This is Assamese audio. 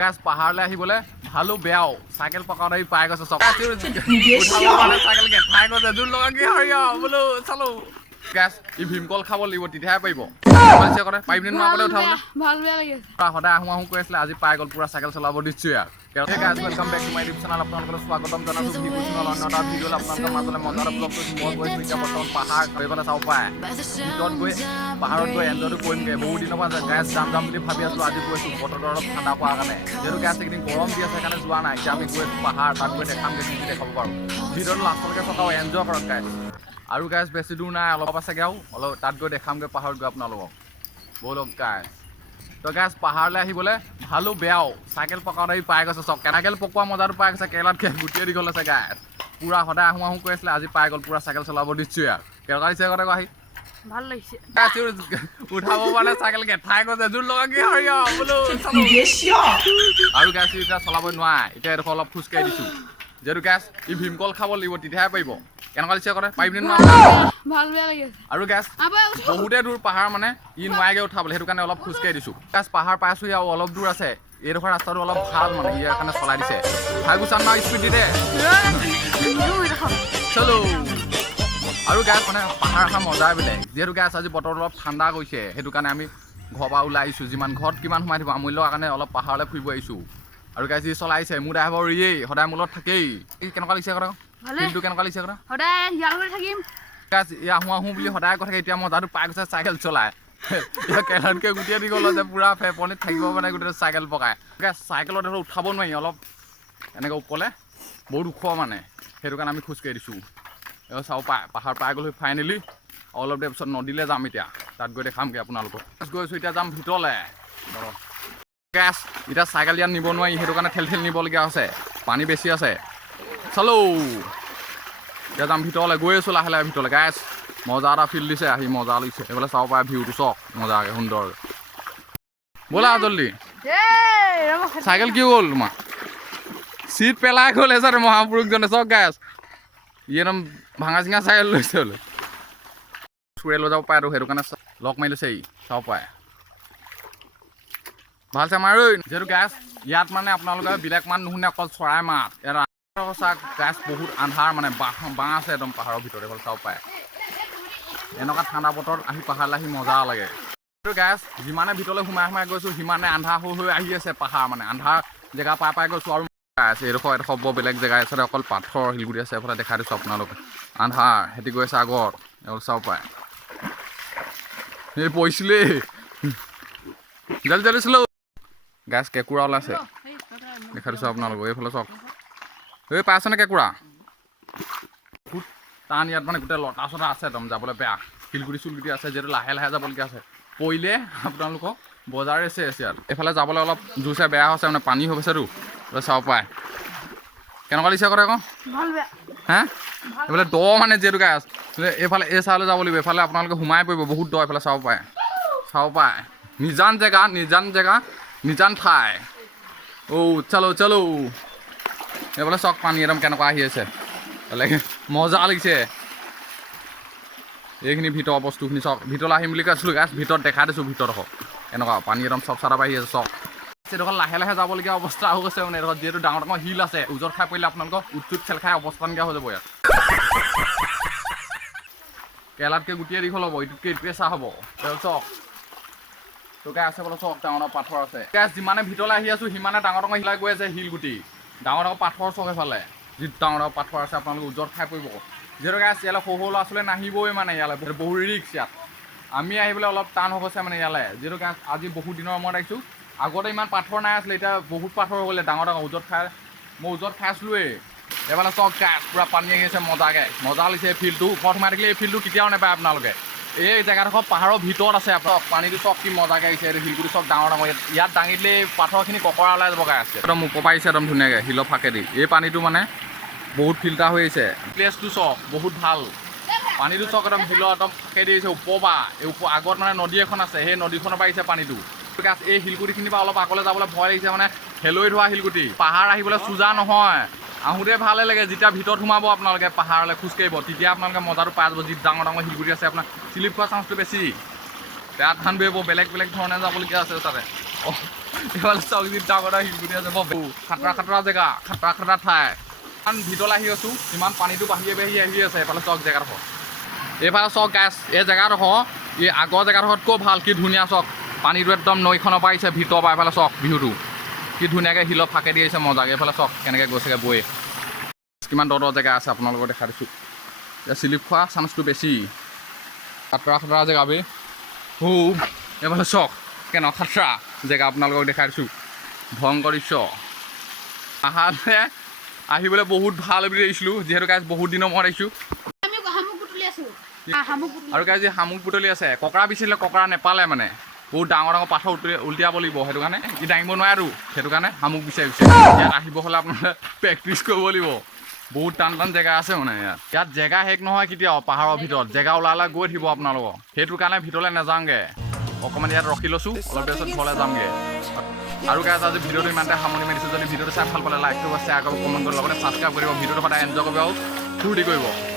গাছ পাহাৰলৈ আহিবলৈ ভালো বেয়াও চাইকেল পকাওতে পাই গৈছে চক উঠাব মানে চাইকেল গেঠাই গৈছে জোৰ লগা কি হৰি বোলো চালো গাছ ই ভীমকল খাব লাগিব তেতিয়াহে পাৰিব পাৰিবি নে নোৱাৰে উঠাবলৈ ভাল বেয়া লাগি আছে সদায় আহোঁ আহোঁ কৈ আছিলে আজি পাই গ'ল পুৰা চাইকেল চলাব দিছোঁ ইয়াৰ welcome back to my YouTube channel আপোনালোকক স্বাগতম জনাইছোঁ ভিডিঅ' চেনেল অন্য এটা ভিডিঅ'ত আপোনালোকৰ মাজলৈ মজাৰ ব্লগ কৰিছোঁ মই গৈছোঁ এতিয়া বৰ্তমান পাহাৰ কৰিবলৈ চাব পাৰে ভিতৰত গৈ পাহাৰত গৈ এনজয়টো কৰিমগৈ বহুত দিনৰ পৰা গেছ যাম বুলি ভাবি আছিলোঁ আজি গৈছোঁ বতৰটো অলপ ঠাণ্ডা পোৱাৰ কাৰণে যিহেতু গেছ এইকেইদিন গৰম দি আছে সেইকাৰণে যোৱা নাই এতিয়া আমি গৈ পাহাৰ তাত গৈ দেখামগৈ কি দেখাব পাৰোঁ ভিডিঅ'টো লাষ্টলৈকে চকাও এনজয় কৰক গাইছ আৰু গাইছ বেছি দূৰ নাই অলপ আছেগৈ আৰু অলপ তাত গৈ দেখামগৈ পাহাৰত গৈ আপোনালোকক ব'লক গাইছ তো গাছ পাহাৰলৈ আহিবলৈ ভালো বেয়াও চাইকেল পকাওতে পাই গৈছে চক কেনেকেল পকোৱা মজাটো পাই গৈছে কেৰেলাত গুটিয়ে দীঘল আছে গাছ পুৰা সদায় আহোঁ আহোঁ কৈ আছিলে আজি পাই গ'ল পুৰা চাইকেল চলাব দিছোঁ ইয়াৰ কেনেকুৱা দিছে আগতে আহি ভাল লাগিছে উঠাব মানে চাইকেল গেঠাই গৈছে জোৰ লগা কি হৰি বোলো আৰু গাছ এতিয়া চলাব নোৱাৰে এতিয়া এডোখৰ অলপ খোজকাঢ়ি দিছোঁ যিহেতু গাছ ই ভীমকল খাব লাগিব তেতিয়াহে পাৰিব কেনেকুৱা দিছে আগতে পাৰিবি নে নোৱাৰে ভাল বেয়া লাগি আছে আৰু গাছ বহুতে দূৰ পাহাৰ মানে ই নোৱাৰেগৈ উঠাবলৈ সেইটো কাৰণে অলপ খোজকাঢ়ি দিছোঁ গাছ পাহাৰ পাইছোঁ আৰু অলপ দূৰ আছে এইডোখৰ ৰাস্তাটো অলপ ভাল মানে ইয়াৰ কাৰণে চলাই দিছে ভাই গুচান না স্পীড দিদে চলো আৰু গাছ মানে পাহাৰ অহা মজাই বেলেগ যিহেতু গাছ আজি বতৰটো অলপ ঠাণ্ডা গৈছে সেইটো কাৰণে আমি ঘৰৰ পৰা ওলাই আহিছোঁ যিমান ঘৰত কিমান সোমাই থাকিব আমূল্যৰ কাৰণে অলপ পাহাৰলৈ ফুৰিব আহিছোঁ আৰু গাছ যি চলাইছে মোৰ ড্ৰাইভাৰ ৰিয়েই সদায় মূলত থাকেই কেনেকুৱা লাগিছে কথা ফিল্ডটো কেনেকুৱা লাগিছে কথা সদায় ইয়াৰ লগত থাকিম গাছ আহোঁ আহোঁ বুলি সদায় কৈ থাকে এতিয়া মজাটো পাই গৈছে চাইকেল চলাই এতিয়া কেৰেলাতকৈ গুটিয়ে দি গ'ল যে পুৰা ফেপনিত থাকিব মানে গোটেই চাইকেল পকাই গাছ চাইকেলত উঠাব নোৱাৰি অলপ এনেকৈ ওপৰলৈ বহুত ওখ মানে সেইটো কাৰণে আমি খোজকাঢ়ি দিছোঁ চাওঁ পাহাৰ পাই গ'লো ফাইনেলি অলপ দেৰি পিছত নদীলৈ যাম এতিয়া তাত গৈ দেখামগৈ আপোনালোকক গৈছোঁ এতিয়া যাম ভিতৰলৈ গেছ এতিয়া চাইকেল ইয়াত নিব নোৱাৰি সেইটো কাৰণে ঠেলি নিবলগীয়া হৈছে পানী বেছি আছে চালো এতিয়া যাম ভিতৰলৈ গৈ আছোঁ লাহে লাহে ভিতৰলৈ গেছ মজা এটা ফিল্ড দিছে আহি মজা লাগিছে এইফালে চাব পাৰে ভিউটো চক মজাকৈ সুন্দৰ ব'লা জল্দি চাইকেল কি হ'ল তোমাৰ চিট পেলাই গ'ল এজন মহাপুৰুষজনে চক গেছ ই একদম ভাঙা চিঙা চাইকেল লৈছে বোলে চুৰে লৈ যাব পাৰে আৰু সেইটো কাৰণে লগ মাৰি লৈছে চাব পাৰে ভাল চাই মাৰ যিহেতু গেছ ইয়াত মানে আপোনালোকে বেলেগ মান নুশুনে অকল চৰাই মাত ইয়াত সঁচা গেছ বহুত আন্ধাৰ মানে বাঁহ আছে একদম পাহাৰৰ ভিতৰত এইফালে চাব পাৰে এনেকুৱা ঠাণ্ডা বতৰত আহি পাহাৰলৈ আহি মজা লাগে গেছ যিমানে ভিতৰলৈ সোমাই গৈছোঁ সিমানে আন্ধাৰ হৈ আহি আছে পাহাৰ মানে আন্ধাৰ জেগা পাই গৈছোঁ আৰু আছে এডোখৰ বৰ বেলেগ জেগা আছে অকল পাথৰ শিলগুটি আছে এইফালে দেখাই দিছোঁ আপোনালোকে আন্ধাৰ সিহঁতি গৈ আছে আগত এইফালে চাব পাৰে এই পৰিছিলেই জল্দি জল্দি চলো গেছ কেঁকুৰা ওলাইছে দেখাই দিছোঁ আপোনালোকক এইফালে চাওক এই পাই আছেনে কেঁকুৰা বহুত টান ইয়াত মানে গোটেই লতা চটা আছে একদম যাবলৈ বেয়া শিলগুটি চিলগুটি আছে যিহেতু লাহে লাহে যাবলগীয়া আছে পৰিলে আপোনালোকক বজাৰে আছে ইয়াত এইফালে যাবলৈ অলপ জোৰচে বেয়া হৈছে মানে পানী হৈ গৈছেতো চাব পাৰে কেনেকুৱা দিছে কৰে আকৌ হে এইফালে দ মানে যিহেতু গাছ এইফালে এই চাহলৈ যাব লাগিব এইফালে আপোনালোকে সোমাই পৰিব বহুত দ এইফালে চাব পাৰে নিজান জেগা নিজান ঠাই চলো এইফালে চক পানী একদম কেনেকুৱা আহি আছে মজা লাগিছে এইখিনি ভিতৰৰ বস্তুখিনি চক ভিতৰলৈ আহিম বুলি কৈছিলোঁ গাছ ভিতৰত দেখাই দিছোঁ ভিতৰত হওক এনেকুৱা পানী একদম চব চাদা বাঢ়ি আছে চক এইডোখৰ লাহে লাহে যাবলগীয়া অৱস্থা হৈ গৈছে মানে এইডোখৰ যিহেতু ডাঙৰ শিল আছে ওজত খাই পৰিলে আপোনালোকক উঠচুট খেল খাই অৱস্থা নাইকিয়া হৈ যাব ইয়াত কেৰেলাতকৈ গুটিয়ে দীঘল হ'ব এইটোৱে চাহ হ'ব চক তোকে আছে বোলে চক ডাঙৰ পাথৰ আছে যিমানে ভিতৰলৈ আহি আছোঁ সিমানে ডাঙৰ শিলাই গৈ আছে শিলগুটি ডাঙৰ পাথৰ চক এইফালে যি ডাঙৰ পাথৰ আছে আপোনালোকে ওজত খাই পৰিব যিহেতু গাছ ইয়ালৈ সৰু ল'ৰা ছোৱালী নাহিবই মানে ইয়ালৈ বহু ৰিক্স ইয়াত আমি আহিবলৈ অলপ টান হৈ গৈছে মানে ইয়ালৈ যিহেতু গাছ আজি বহুত দিনৰ মূৰত আহিছোঁ আগতে ইমান পাথৰ নাই আছিলে এতিয়া বহুত পাথৰ হৈ গ'লে ডাঙৰ ওজত মই ওজত খাই আছিলোঁৱেই এইফালে চক গাছ পূৰা পানী আহি আছে মজা লাগিছে এই ফিল্ডটো ওপৰত সোমাই থাকিলে এই ফিল্ডটো কেতিয়াও নাপায় আপোনালোকে এই জেগাডোখৰ পাহাৰৰ ভিতৰত আছে আপোনাক পানীটো চক কি মজাকৈ আহিছে এইটো শিলগুটি চক ডাঙৰ ইয়াত দাঙি দিলে পাথৰখিনি ককৰা ওলাই যাব আছে একদম ওপৰ পাৰিছে একদম ধুনীয়াকৈ শিলৰ ফাকেদি এই পানীটো মানে বহুত ফিল্টাৰ হৈ আহিছে প্লেচটো চক বহুত ভাল পানীটো চক একদম শিলৰ একদম ফাকেদি আহিছে ওপৰ পৰা এই আগত মানে নদী এখন আছে সেই নদীখনৰ পৰা আহিছে পানীটো এই শিলগুটিখিনিৰ পৰা অলপ আগলৈ যাবলৈ ভয় লাগিছে মানে হেলৈ ধোৱা শিলগুটি পাহাৰ আহিবলৈ চোজা নহয় আহোঁতে ভালে লাগে যেতিয়া ভিতৰত সোমাব আপোনালোকে পাহাৰলৈ খোজকাঢ়িব তেতিয়া আপোনালোকে মজাটো পাই যাব যি ডাঙৰ শিলগুটি আছে আপোনাৰ শ্লিপ খোৱা চান্সটো বেছি বেয়া ধান বেৰিব বেলেগ ধৰণে যাবলগীয়া আছে তাতে এইফালে চাওক যি ডাঙৰ শিলগুটি আছে খাতৰা খাতৰা জেগা খাতৰা খাতৰা ঠাই ইমান ভিতৰলৈ আহি আছোঁ ইমান পানীটো বাঢ়ি আহি আছে এইফালে চাওক জেগাডোখৰ এইফালে চাওক গাছ এই জেগাডোখৰ এই আগৰ জেগাডোখৰতকৈ ভাল কি ধুনীয়া চাওক পানীটো একদম নৈখনৰ পৰা আহিছে ভিতৰৰ পৰা এইফালে চাওক ভিউটো কি ধুনীয়াকৈ শিলত ফাকে দি আহিছে মজাকৈ এইফালে চাওক কেনেকৈ গৈছেগৈ বৈ কিমান দ জেগা আছে আপোনালোকক দেখাই দিছোঁ এতিয়া চিলিপ খোৱা চান্সটো বেছি খাতৰা খাতৰা জেগা বে এইফালে চাওক কেনেকুৱা খাতৰা জেগা আপোনালোকক দেখাই দিছোঁ ভয়ংকৰ দৃশ্য আহালে আহিবলৈ বহুত ভাল বুলি আহিছিলোঁ যিহেতু গাইজ বহুত দিনৰ মূৰত আহিছোঁ আৰু গাইজ যি শামুক বুটলি আছে ককৰা বিচাৰিলে ককৰা নেপালে মানে বহুত ডাঙৰ ডাঙৰ পাথৰ উলটিয়াব লাগিব সেইটো কাৰণে ই দাঙিব নোৱাৰো সেইটো কাৰণে শামুক বিচাৰিছে ইয়াত আহিব হ'লে আপোনালোকে প্ৰেক্টিচ কৰিব লাগিব বহুত টান টান জেগা আছে মানে ইয়াত জেগা শেষ নহয় কেতিয়াও পাহাৰৰ ভিতৰত জেগা ওলালে গৈ থাকিব আপোনালোকৰ সেইটো কাৰণে ভিতৰলৈ নাযাওঁগৈ অকণমান ইয়াত ৰখি লৈছোঁ অলপ পিছত ঘৰলৈ যামগৈ আৰু গাইজ আজি ভিডিঅ'টো ইমানতে সামৰণি মাৰিছোঁ যদি ভিডিঅ'টো চাই ভাল পালে লাইক কৰিব শ্বেয়াৰ কৰিব কমেণ্ট কৰিব লগতে ছাবস্ক্ৰাইব কৰিব ভিডিঅ'টো সদায় এনজয় কৰিব আৰু ফূৰ্তি কৰিব